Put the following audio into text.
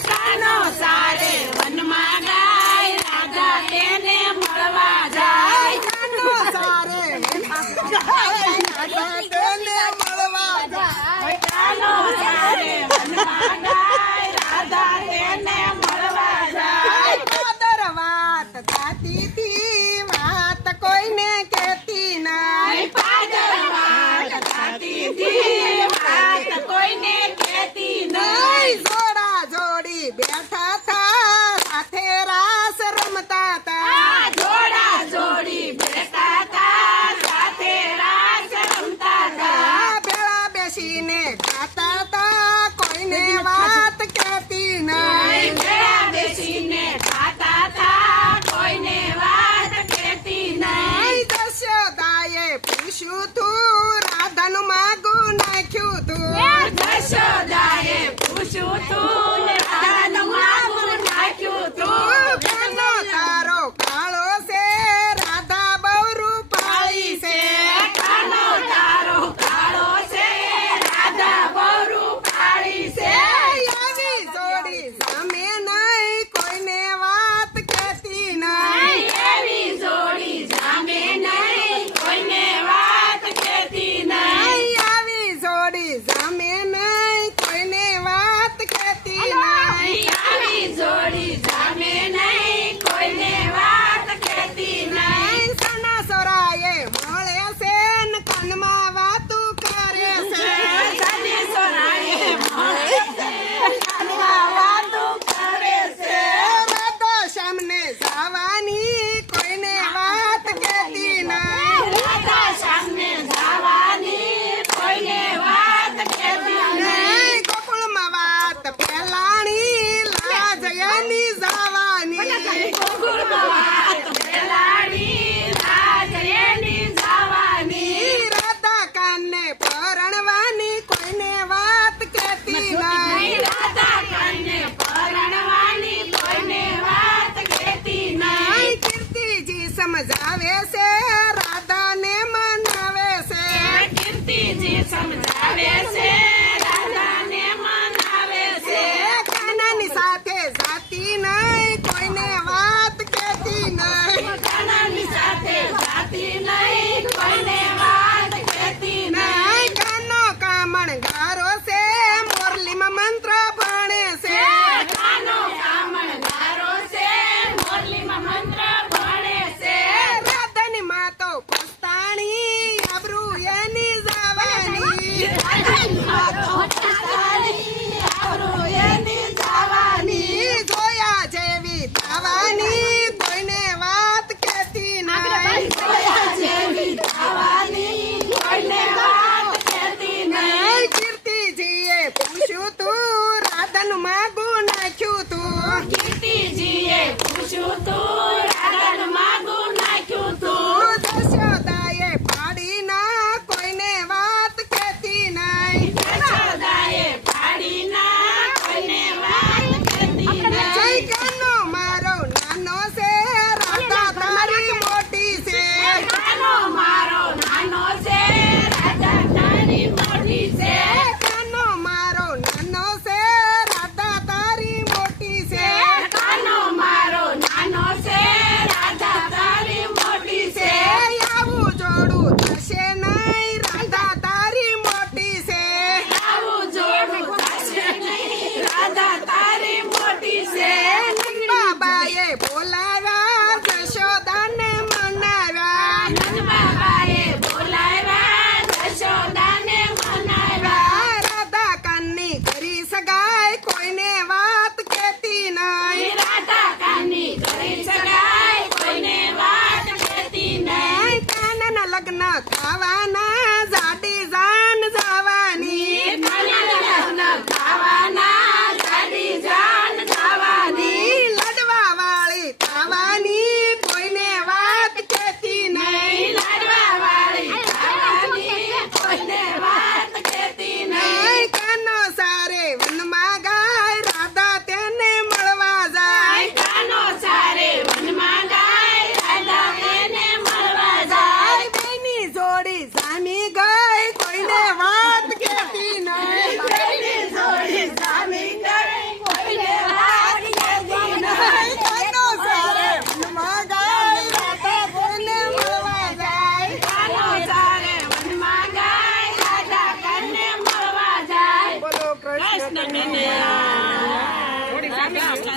કાનો સારે વનમાં ગાય રાધા તેને મળવા જાય કાનો સારે રાધા તેને મળવા જાય કાનો સારે વનમાં ગાય રાધા તેને મળવા જાય આદર વાત થતી હતી વાત કોઈને કહેતી નહીં પાદર વાત થતી હતી વાત કોઈને કહેતી નહીં જોડા જોડી બેઠા થા સાથે રાસ રમતા તા જોડા જોડી બેઠા તા સાથે રાસ રમતા તા ભેળા બેસીને ગાતા તા કોઈને વાત કહેતી નહીં ભેળા બેસીને ખાતા તા કોઈને વાત કહેતી નહીં દશોદાએ પૂછ્યું તું રાધાનું માગું નાખ્યું તું જશોદાએ પૂછ્યું તું ને રાધાનું માગું નાખ્યું તું કાનો તારો કાળો છે રાધા બહુ રૂપાળી છે કાનો તારો કાળો છે રાધા બહુ રૂપાળી છે આવી જોડી સામે નહીં કોઈને વાત કહેતી નહીં એવી જોડી જામે નહીં કોઈને વાત કહેતી નહીં આવી જોડી સામે નહીં કોઈને વાત કહેતી નહીં આવી જોડી જામે નહીં કોઈને વાત કહેતી નહીં સના સોરાએ મળે છે ને કાનમાં વાતું કરે છે સને સોરાએ મળે છે કાનમાં વાતો કરે છે રાધા સામને જવાની કોઈને વાત કહેતી નહીં રાધા સામે જવાની કોઈને વાત કહેતી નહીં ગોકુળમાં વાત ફેલાણી લાજ એની જવાની ગોકુળમાં વાત ફેલાડી રાજ એની જવાની રાધા કાનને પરણવાની કોઈને વાત કહેતી નહીં રાધા કન્ને પરણવાની કોઈને વાત કહેતી નહીં કીર્તિજી સમજાવે છે રાધાને મનાવે છે કીર્તિજી સમજાવે છે રાધાને મનાવે છે કાનાની સાથે જાતી નહીં કોઈને વાત કહેતી નહીં કાનાની સાથે જાતી નહીં કોઈને વાત કહેતી નહીં કાનો કામણ ગારો છે મોરલીમાં મંત્ર ભણે છે કાનો કામણદારો છે મોરલીમાં મંત્ર ભણે છે રાધાની માતો પસ્તાણી આબરૂ એની જવાની જોયા જેવી થવાની કોઈને વાત કહેતી નહીં કીર્તિજીએ પૂછ્યું તું રાધાનું માગું નાખ્યું તું દશોદાએ પાડી ના કોઈને વાત કહેતી નહીં જય કાનો મારો નાનો છે રાધા તારી મોટી છે કાનો મારો નાનો છે રાધા તારી મોટી છે આવું જોડું થશે નહીં રાધા તારી મોટી છે બાબાએ બોલાવ્યા જશોદાને મનાવ્યા રાધા કાનની કરી સગાઈ કોઈને વાત કહેતી નહીં કાનના લગ્ન થવાના જાડી જાન જવાની લડવા વાળી થવાની કોઈને વાત કહેતી નહીં કાનો સારે વનમાં ગાય કૃષ્ણ કનૈયા